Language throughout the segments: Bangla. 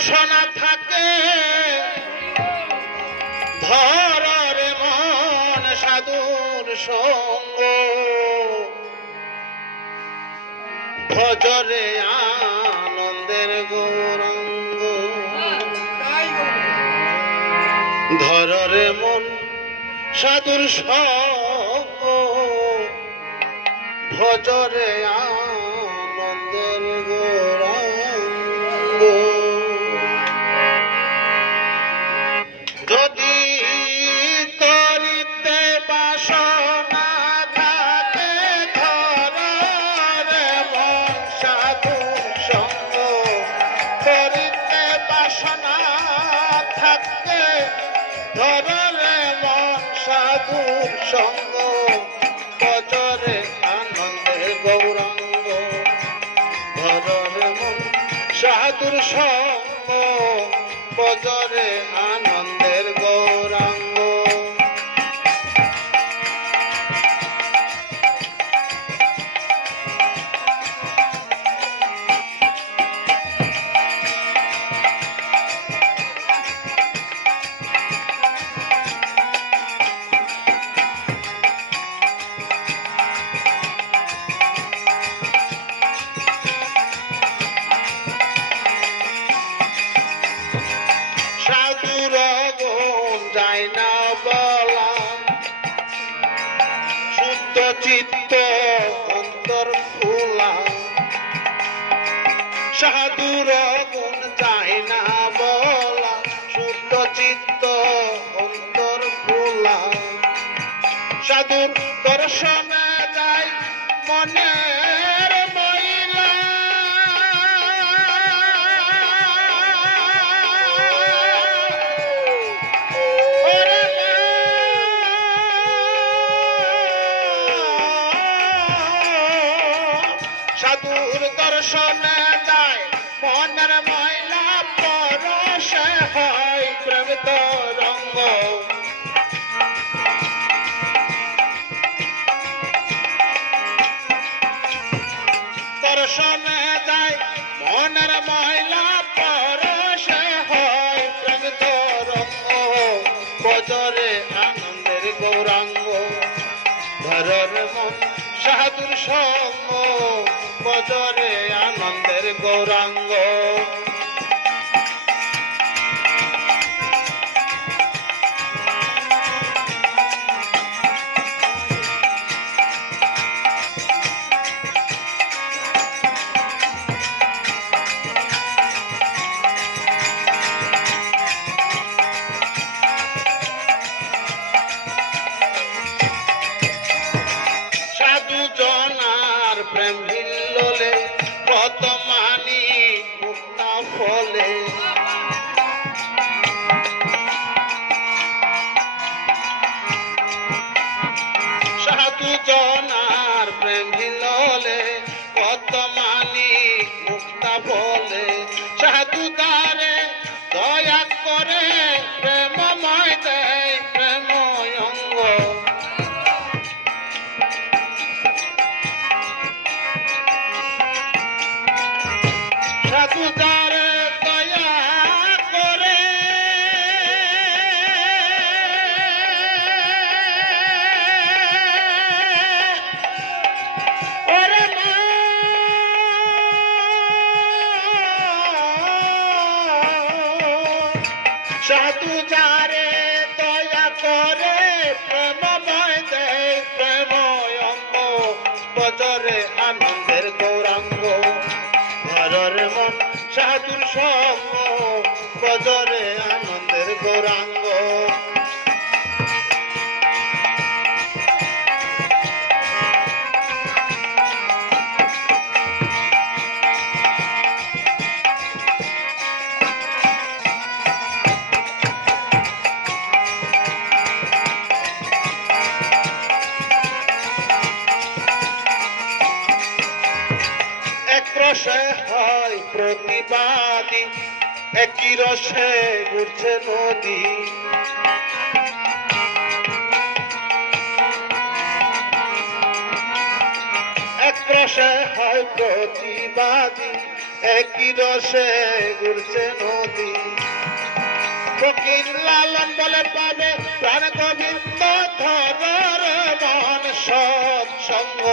বাসনা থাকে। ধরে মন সাধুর সঙ্গ। ভজরে আনন্দের গৌরঙ্গ। ধরে মন সাধুর সঙ্গ। ভজরে আনন্দের ধরে মন সাধুর সঙ্গ বজরে আনন্দের গৌরাঙ্গ ধরে মন সাধুর সঙ্গ বজরে চিত্ত অন্তর ফুলা সাধুর গুণ যায় না বলা, শুদ্ধ চিত্ত অন্তর ফুলা সাধুর দর্শনে যায় মনের হয় প্রেম রঙ্গ দর্শনে যায় মনের ময়লা পরশে হয় প্রেম রঙ্গ। বজরে আনন্দের গৌরাঙ্গ। ধরর মন সাধুর সঙ্গ। বজরে ভিল্ললে কত মানি সাধু যারে, দয়া করে প্রেমময় দেয় প্রেময় অঙ্গ বজরে আনন্দের গৌরাঙ্গ। ঘরের মন সাধুর সঙ্গ বজরে আনন্দের গৌরাঙ্গ। রসে হয় প্রতিবাদী, একই রসে ঘুরছে নদী। এক হয় প্রতিবাদী, একই রসে ঘুরছে নদী। ফকির লালন বলে পাবে প্রাণ গোবিন্দ ধর মন সৎসঙ্গ।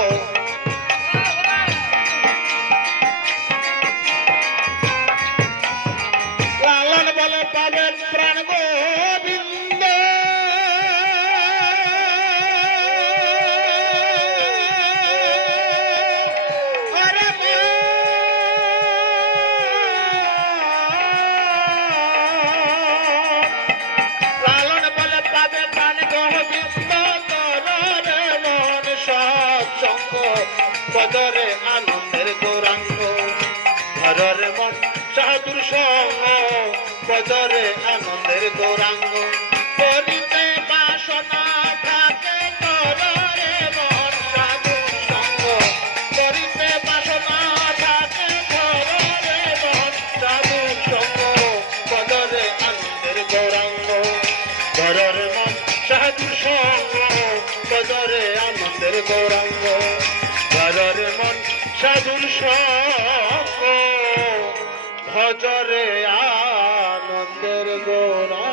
পদরে আনন্দের গৌরাঙ্গ। ঘরের মন সাধুর সঙ্গ পদরে আনন্দের গৌরাঙ্গ। করিতে বাসনা থাকে তরে মন সাধুর সঙ্গ। করিতে বাসনা থাকে তরে মন সাধুর সঙ্গ। পদরে আনন্দের গৌরাঙ্গ। ঘরের মন সাধুর সঙ্গ পদরে আনন্দের গৌরাঙ্গ। সাধুর সক ভজরে আনন্দের গোরা